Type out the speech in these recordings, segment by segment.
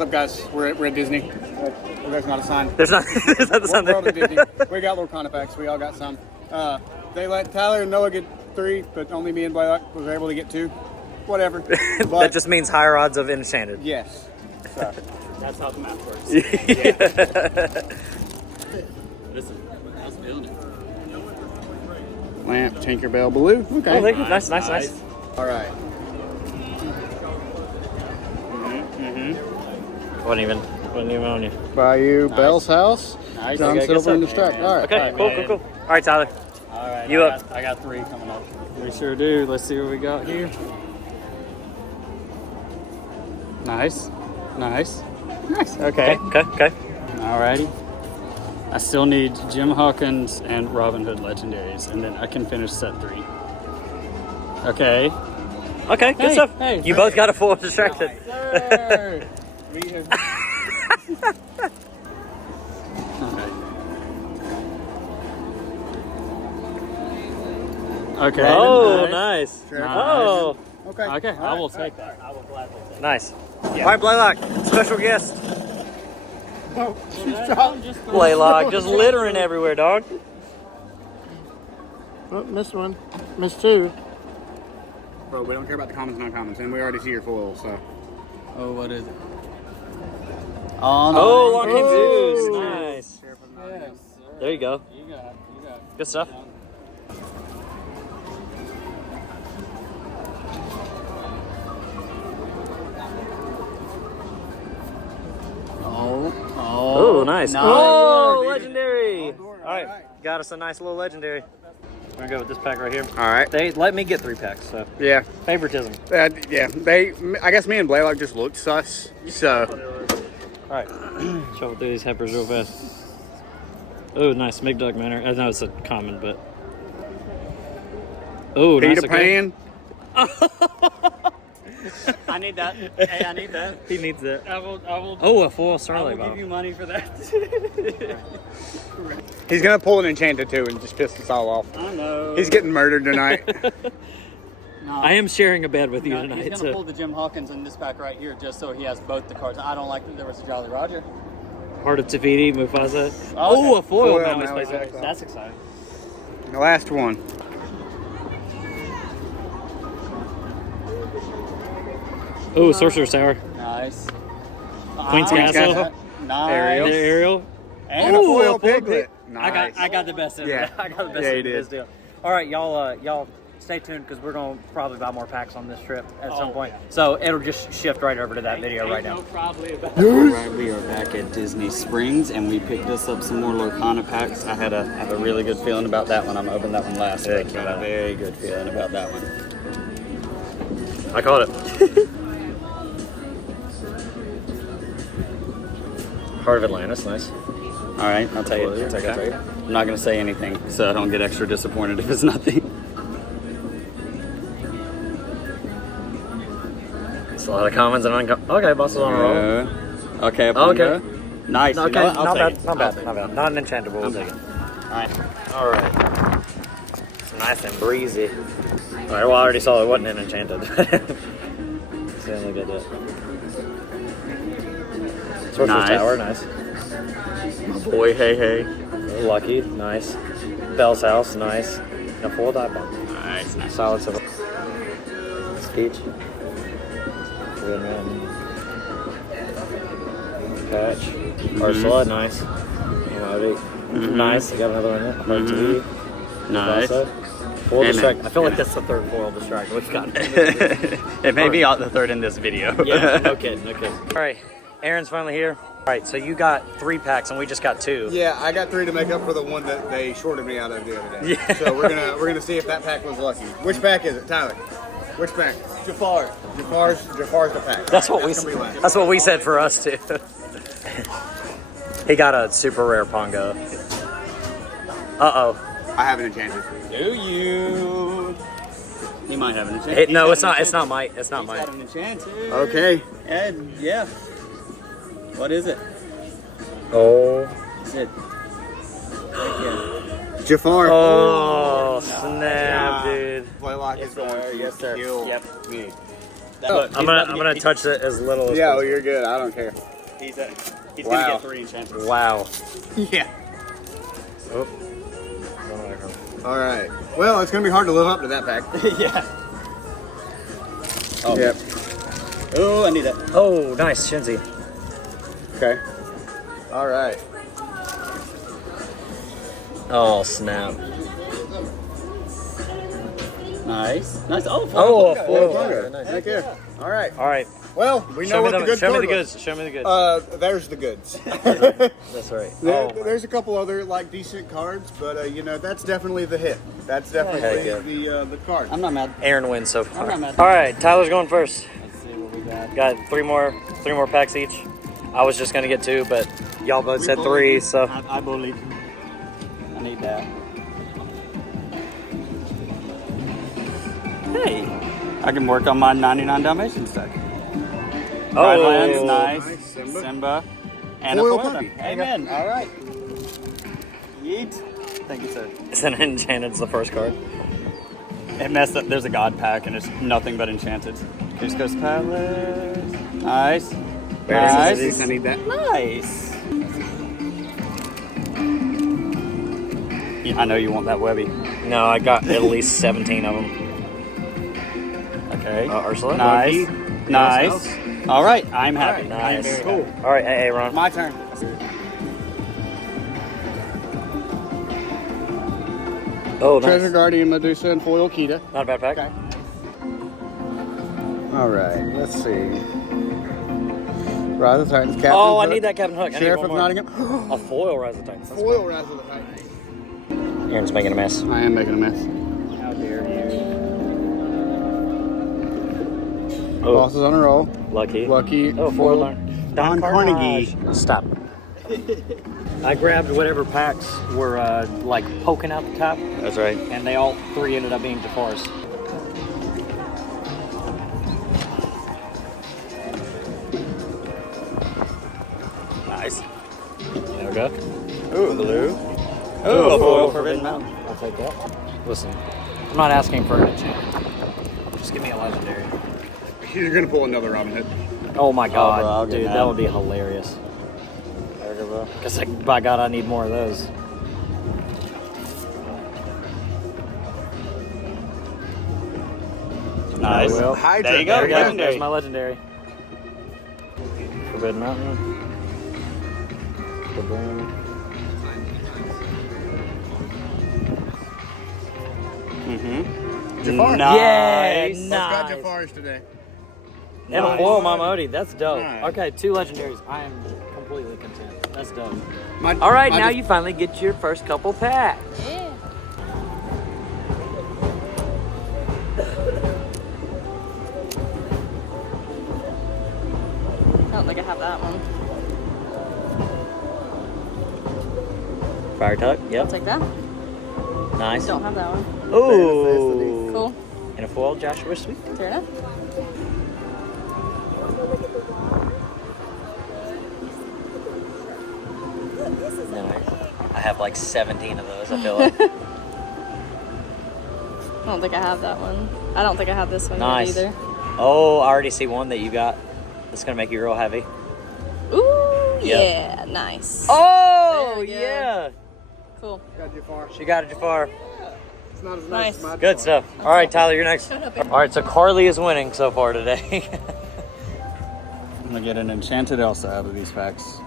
What's up, guys? We're at Disney. There's not a sign. There's not. There's not a sign We're there. at Disney. We got Lorcana packs. We all got some. They let Tyler and Noah get 3, but only me and Blaylock was able to get 2. Whatever. But, That just means higher odds of Enchanted. yes. So, that's how the math works. Listen, how's it feeling? Lamp, Tinkerbell, Blue. Okay. Oh, thank you. Nice. All right. Wasn't even on you. Bayou, Bell's House. Nice. John Okay, Silver good and Distract. All right. Okay, cool. All right, Tyler. All right. You up? I got 3 coming up. We sure do. Let's see what we got here. Nice. Okay. Okay. Alrighty. I still need Jim Hawkins and Robin Hood legendaries, and then I can finish set 3. Okay. Okay, good stuff. Hey, You both got a full distracted. Sir. We have Okay. Oh, nice. Oh, okay. Okay, I will All take that. I will gladly take that. nice. All right, Blaylock, special guest. Oh, stop. Blaylock, just littering everywhere, dog. Oh, missed one. Missed 2. Bro, we don't care about the commons, non-commons, and we already see your foil, so. Oh, what is it? Oh, no. Long King Zeus. Nice. Yes, There you go. You got it. Good stuff. Oh, nice. Oh, legendary. All right, got us a nice little legendary. We're gonna go with this pack right here. All right. They let me get 3 packs, so Yeah. favoritism. Yeah. I guess me and Blaylock just looked sus, so. All right, shuffle through these heppers real fast. Oh, nice. McDuck Manor. I know it's a common, but. Oh, nice. Peter Pan. I need that. Hey, I need that. He needs that. I will. Oh, a full I Starlight will give Bomb. you money for that. He's gonna pull an Enchanted too and just piss us all off. I know. He's getting murdered tonight. No, I am sharing a bed with you no, tonight. he's gonna So. pull the Jim Hawkins in this pack right here, just so he has both the cards. I don't like that there was a Jolly Roger. Heart of Tafiti, Mufasa. Oh, Oh, a foil. Foil Maui Maui Spice. Spice. That's exciting. The last one. Oh, Sorcerer's Tower. Nice. Queen's Castle. Nice. Ariel. Ariel. And a Ooh, foil a foil piglet. I got the best of it. Yeah. I got the best Yeah, of you it. did. This deal. All right, y'all stay tuned because we're gonna probably buy more packs on this trip at some point. So it'll just shift right over to that video right now. Alright, we are back at Disney Springs and we picked us up some more Lorcana packs. I have a really good feeling about that one. I'm gonna open that one last, but a very good feeling about that one. I caught it. Heart of Atlantis, nice. Alright, I'll tell you. I'm not gonna say anything so I don't get extra disappointed if it's nothing. It's a lot of commons and okay, bosses on a roll. Okay, Okay. Nice. Okay, You know what? I'll not take bad, it. not bad. Not an enchantable. We'll take it. Alright. All right. It's nice and breezy. All right. Well, I already saw it wasn't an enchanted. So look at that. Sorcerer's Nice. Tower, nice. My boy, hey. Lucky, nice. Bell's House, nice. And a full die bomb. Nice. Solid silver. Speech. Good man. Patch. Ursula, nice. Emote. Nice. You got another one there. Hard to be. Nice. Full And distract. then- I feel like that's the third foil distract we've gotten. It may be out the third in this video. Yeah, no kidding. All right, Aaron's finally here. All right, so you got 3 packs and we just got 2. Yeah, I got 3 to make up for the one that they shorted me out of the other day. Yeah. So we're gonna see if that pack was lucky. Which pack is it, Tyler? Which pack? Jafar's the pack. That's All what right, we gonna be last. that's what we said for us too. He got a super rare Pongo. Uh-oh. I have an Enchanted. Do you? He might have an enchanted. No, it's not mine. It's not He's mine. got an enchanted. Okay. And yeah. What is it? Oh. Is it? Jafar. Oh, snap, dude. Blaylock is going to Yes, sir. kill Yep. me. I'm gonna touch it as little as Yeah, well, possible. you're good. I don't care. He's Wow. gonna get 3 enchanted. Wow. Yeah. Oh. All right. Well, it's gonna be hard to live up to that pack. Yeah. Oh. Yep. Oh, I need that. Oh, nice, Shinzi. Okay. All right. Oh, snap. Nice. Nice. Oh, Oh, a foil. foil. Okay. Nice. Thank you. All right. All right. Well, we know what the good show me card the was. goods. Show me the goods. There's the goods. That's right. There's a couple other like decent cards, but you know that's definitely the hit. That's definitely the card. I'm not mad. Aaron wins so far. I'm not mad. All right, Tyler's going first. Let's see what we got. Got three more packs each. I was just gonna get 2, but y'all both said 3, so I believe. I need that. Hey, I can work on my 99 Dalmatians deck. Redlands, nice. Nice, Simba. And Foil a foil. puppy. Amen. All right. Yeet. Thank you, sir. is an Enchanted's the first card. It messed up. There's a god pack and it's nothing but enchanted. Cusco's Palace. Nice. Nice. I need that. Nice. Yeah, I know you want that Webby. No, I got at least 17 of them. Okay. Ursula. Nice. Nice. All right. I'm happy. Nice. I'm very Cool. All right, hey, Ron. My turn. Oh, Treasure nice. Guardian Medusa and foil Kita. Not a bad pack. Okay. All right. Let's see. Rise of the Titans. Captain Oh, I Hook, need that Captain Hook. I Sheriff need of one more. Nottingham. A foil Rise of the Titans. That's Foil Rise of the Titans. fine. Aaron's making a mess. I am making a mess. How dare you? Oh, Bosses on a roll. lucky. Lucky. Oh, foil. Don Carnegie. Stop. I grabbed whatever packs were like poking out the top, That's right. and they all 3 ended up being Jafar's. Nice. There we go. Ooh, blue. Ooh, a foil Forbidden Mountain. I'll take that. Listen, I'm not asking for an enchantment. Just give me a legendary. You're gonna pull another Robin Hood. Oh my god, bro, I'll get dude, mad. that would be hilarious. Because, like, by God, I need more of those. Nice. Well, Hydra. There you go. there we go. Legendary. There's my legendary. Forbidden Mountain. Forbidden. Mm-hmm. Jafar. Nice. Yeah, I've got nice. Jafars today. And a Nice. foil Mama Odie. That's dope. Nice. Okay, 2 legendaries. I am completely content. That's dope. All right, now you finally get your first couple packs. Yeah. I don't think I have that one. Fire Tuck. I'll Yep. take that. Nice. Don't have that one. Ooh. Cool. And a foil Joshua Sweet. Fair enough. Nice. I have like 17 of those, I feel like. I don't think I have that one. I don't think I have this one yet Nice. either. Oh, I already see one that you got. That's going to make you real heavy. Ooh, Yep. yeah, nice. Oh, There we go. yeah. Cool. Got Jafar. She got a Jafar. It's not as Nice. nice as my Good Jafar. stuff. All right, Tyler, you're next. Shut up. All right, so Carly is winning so far today. I'm gonna get an enchanted Elsa out of these packs.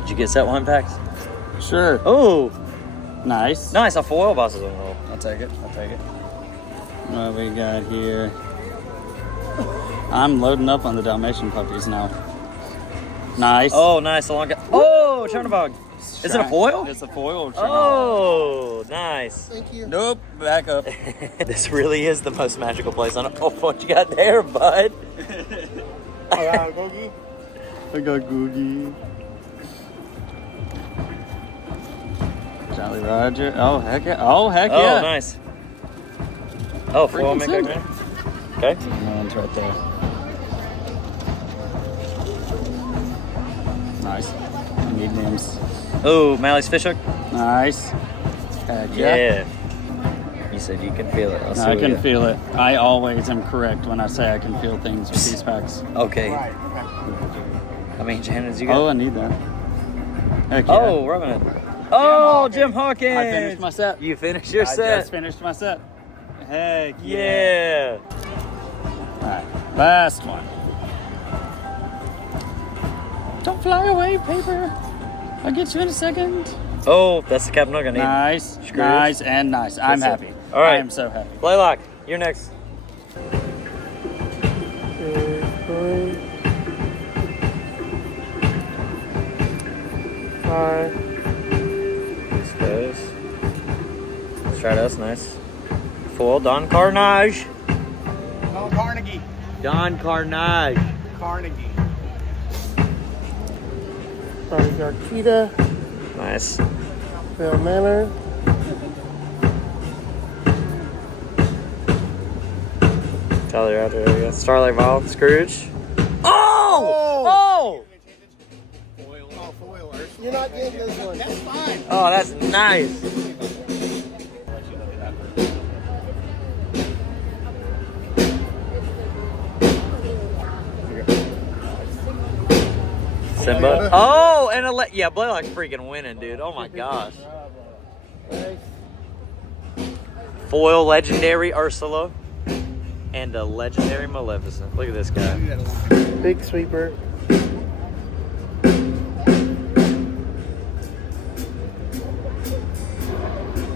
Did you get set 1 packs? Sure. Oh, Nice. nice. A foil bosses on the roll. I'll take it. I'll take it. What we got here? I'm loading up on the Dalmatian puppies now. Nice. Oh, nice. A long guy. Oh, Chernobog. Is it a foil? It's a foil. Oh, nice. Thank you. Nope. Back up. This really is the most magical place. I don't know what you got there, bud. I got Googie. I got Googie. Jolly Roger. Oh heck yeah. Oh heck Oh, yeah. nice. Oh, foil Freaking make Simba. that Okay. One's right there. Nice. I need names. Oh, Mally's fish hook. Nice. Heck Yeah. You said you can feel it. I can feel it. I always am correct when I say I can feel things with these packs. Okay. How many Enchanted you got? Oh, I need that. Heck yeah. Oh, Revenant. Oh, Jim Hawkins. I finished my set. You finished your I set. just finished my set. Heck Yeah. All right, last one. Don't fly away, paper. I'll get you in a second. Oh, that's the Captain Hook I need. Nice, Scrooge. nice, and nice. I'm That's it. happy. All right. I am so happy. Blaylock, you're next. Expose. Stratos, nice. Foil, Don Carnage. No, Carnegie. Don Carnage. Carnegie. Arquita, Nice. Bill Manor, Tyler out there. We got Starlight Vial, Scrooge. Oh! Foil. Oh, foil. Ursula. You're not getting this one. That's fine. Oh, that's nice. Simba. Oh, and yeah, Blaylock's freaking winning, dude. Oh my gosh. Foil legendary Ursula and a legendary Maleficent. Look at this guy. Big Sweeper,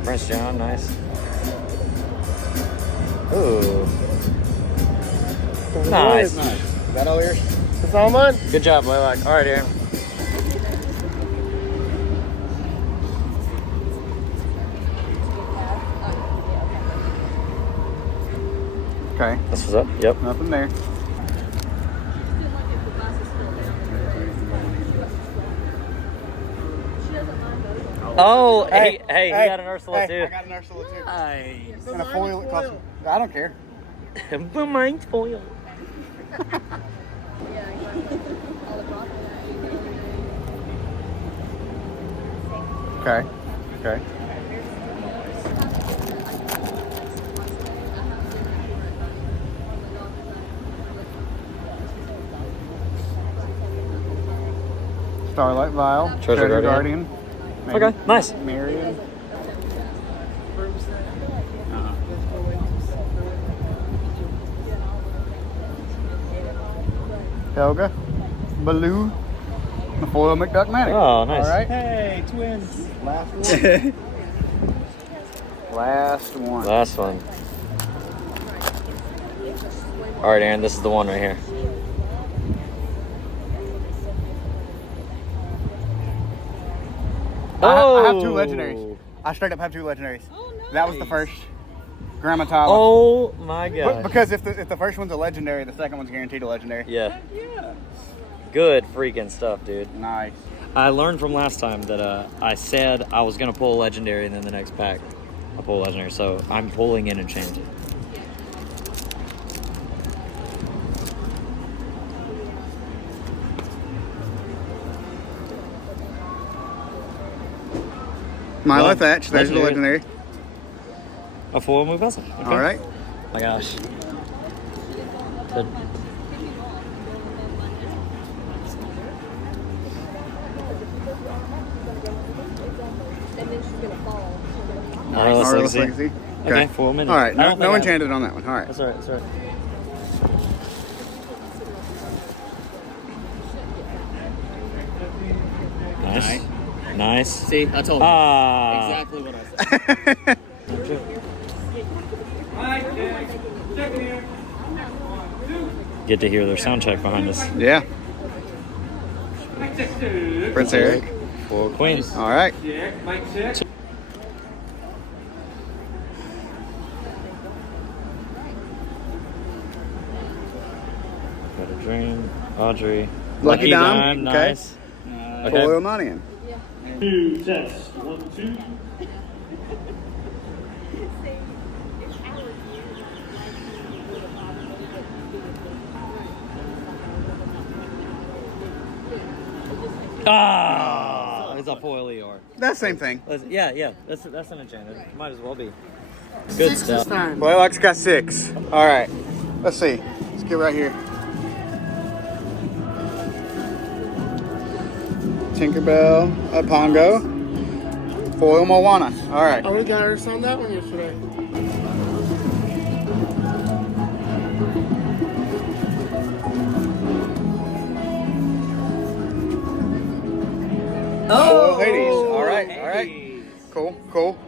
Prince John, nice. Ooh, nice. Is that all yours? It's all mine. Good job, Blaylock. All right, Aaron. Okay. This was up. Yep. Nothing there. Oh, hey, he got an Ursula too. I got an Ursula too. Nice. And a foil that costs. I don't care. Mine's foil. Okay. Okay. Starlight Vial. Treasure Guardian. Maybe Okay, nice. Marion. Helga. Baloo. The foil McDuckmatic. Oh, nice. All right. Hey, twins. Last one. Last one. Last one. All right, Aaron, this is the one right here. I have two legendaries. I straight up have two legendaries. Oh, nice. That was the first. Grandma Tyler. Oh my god. Because if the first one's a legendary, the second one's guaranteed a legendary. Yeah. Good freaking stuff, dude. Nice. I learned from last time that I said I was gonna pull a legendary, and then the next pack I'll pull a legendary. So I'm pulling in Enchanted. Milo Well, Thatch, there's the legendary. legendary. A full move vessel. Okay. All right. My gosh. Good. Marvelous Legacy. Legacy. Okay, 4 minutes. All right. I No, don't think no I- enchanted on that one. All right. That's all right. That's all right. Nice. Nice. See, I told you. Exactly what I said. Get to hear their sound check behind us. Yeah. Prince Eric. 4 queens. All right. Got a dream. Audrey. Lucky Dime, okay. Nice. Okay. Foil Nottingham. Two, test. 1, 2. Ah! It's a foil ER. That's the same thing. Yeah, yeah. That's an enchanted. Might as well be. Good 6 stuff. this time. Blaylock's got 6. All right. Let's see. Let's get right here. Tinkerbell, a Pongo, foil Moana. All right. Oh, we got ours on that one yesterday. Foil Hades. All right. All right. Cool. Cool.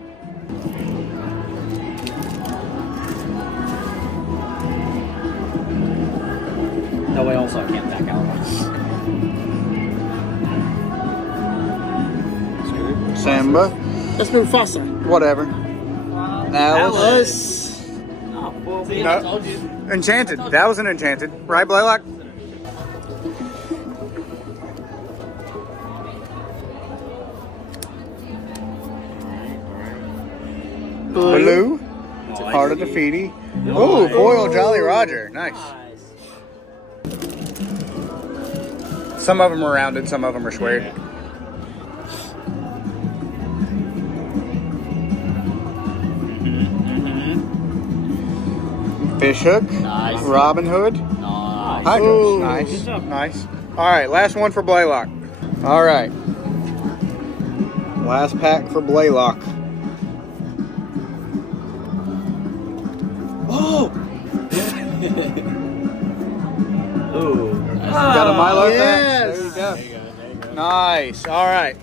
No way. Also, I can't back out. Samba. That's Mufasa. Whatever. Alice. See, No. I told you. Enchanted. That was an Enchanted. Right, Blaylock? Blue. Heart of the Feety. Oh, foil Jolly Roger. Nice. Some of them are rounded, some of them are squared. Fish Hook. Nice. Robin Hood. Nice. Hydros. Ooh. Nice. Good job. Nice. All right, last one for Blaylock. All right. Last pack for Blaylock. Oh! Ooh. Got a Milo yes. pack. There you go. Nice. All right.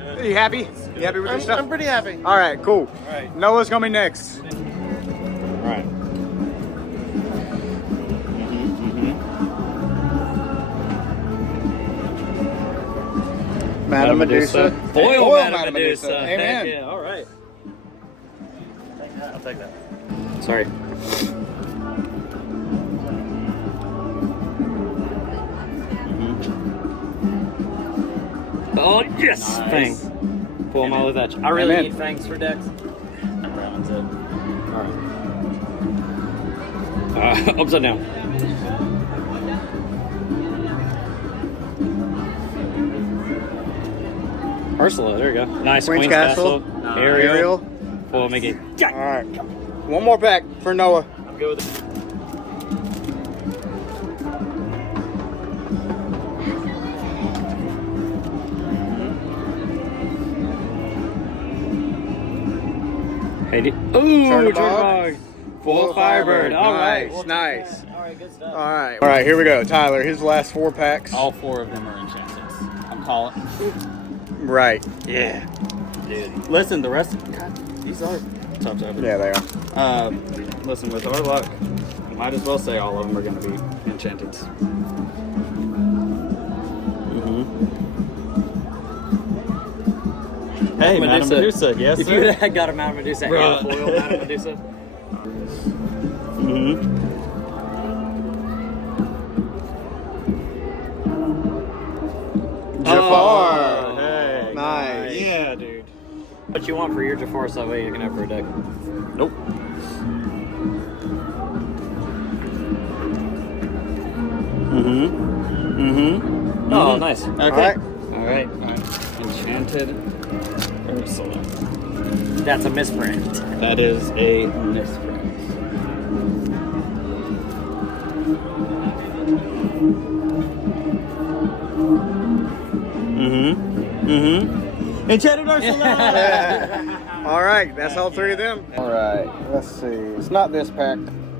Are you happy? You happy with your I'm stuff? pretty happy. All right, cool. All right. Noah's coming next. All right. Madame Medusa. Foil Foil Madame Medusa. Amen. Heck yeah. All right. I'll take that. Sorry. Oh yes, Nice. Fang. Pull my with that. I really Amen. need fangs for decks. That's it. All right. Upside down. Ursula, there you go. Nice. Queen's Castle. Ariel. Pull Mickey. All right. One more pack for Noah. I'm good with it. Hey, ooh, Turtle Turtle Full Firebird. All right. Nice. Nice. All right, good stuff. All right. All right, here we go. Tyler, his last 4 packs. All 4 of them are enchanted. I'm calling. Right. Yeah. Dude. Listen, the rest. God, these are tops over. Yeah, they are. Listen, with our luck, might as well say all of them are going to be enchanted. Hey, Madame Medusa. Yes, If sir. you had got a Madame Medusa and a Bruh. foil Madame Medusa. Jafar. Hey, Nice. Yeah, dude. What you want for your Jafar so that way you can have for a deck? Nope. Oh, nice. Okay. All right. All right. Enchanted Ursula. That's a misprint. That is a misprint. Enchanted Ursula! All right, that's all 3 of them. All right, let's see. It's not this pack.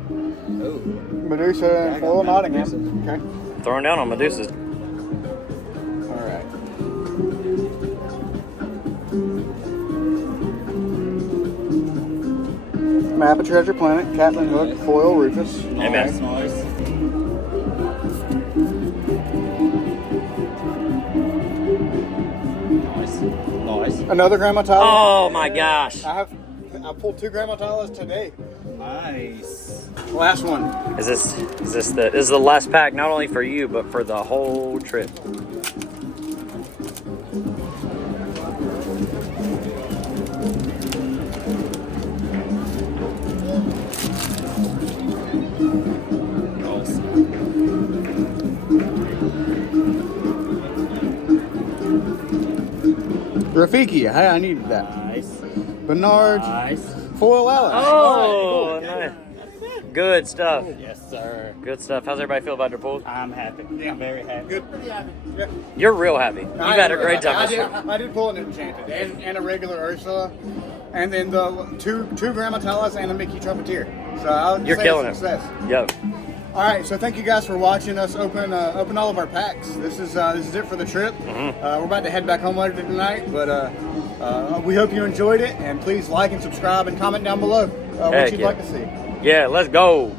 Medusa and foil Nottingham. Okay. Throwing down on Medusa. All right. Map of Treasure Planet, Captain Hook, foil Rufus. Amen. Nice. Nice. Another Grandma Tyler. Oh my gosh. I pulled 2 Grandma Tylers today. Nice. Last one. Is this the last pack not only for you but for the whole trip? Rafiki, I needed that. Nice. Bernard, Nice. foil Alice. Oh, nice. Good stuff. Yes, sir. Good stuff. How's everybody feel about their pool? I'm happy. I'm very happy. Good. Yeah. You're real happy. You've had a great time. I did pull an Enchanted and a regular Ursula, and then the two Grandma Tallis and a Mickey Trumpeteer. So I would You're say killing it's it. a success. Yep. All right, so thank you guys for watching us open all of our packs. This is it for the trip. We're about to head back home later tonight, but we hope you enjoyed it, and please like and subscribe and comment down below what Heck you'd yeah. like to see. Yeah, let's go.